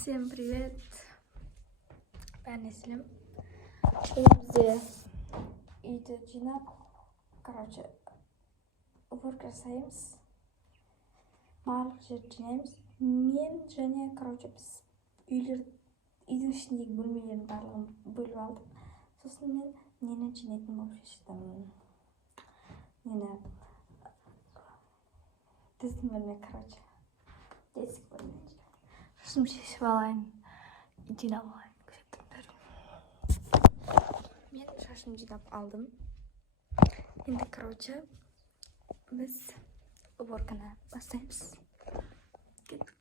Всем привет! Ben Eslem. Bizde үйді жинап, уборка жасаймыз. Барлық жерді жинаймыз. Мен және, біз үйдің ішіндегі бөлмелердің барлығын бөліп алдық. Сосын мен нені жинайтын болып шештім. Нені тіздің бөлме, детский бөлме. Сосын шешіп алайын, жинап алайын. Мен шашымды жинап алдым. Енді, біз уборканы бастаймыз. Кеттік.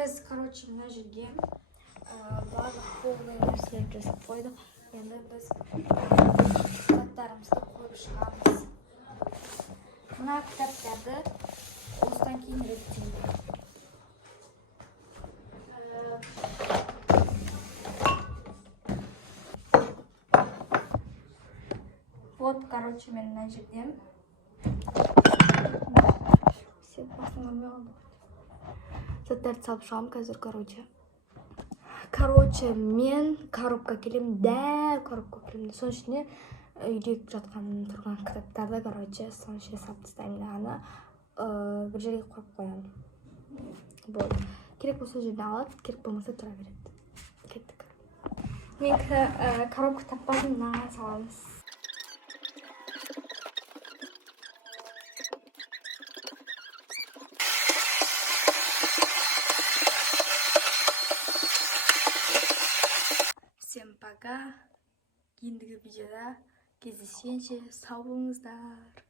Biz, mына жерге барлық полный нәрселерді жасап қойдық. Енді біз заттарымызды қойып шығамыз. Мына кітаптарды осыдан кейін реттеймін. Вот, мен мына жерде. Заттарды салып шығамын қазір, мен коробка келем, дәл коробка келем. Соның ішіне үйде жатқан тұрған кітаптарды, соның ішіне салып тастаймын. Аны бір жерге қойып қоямын. Болды. Керек болса жерде алады, керек болмаса тұра береді. Кеттік. Мен коробка таппадым, мынаған саламыз. Всем пока. Ендігі видеода кездескенше сау болыңыздар.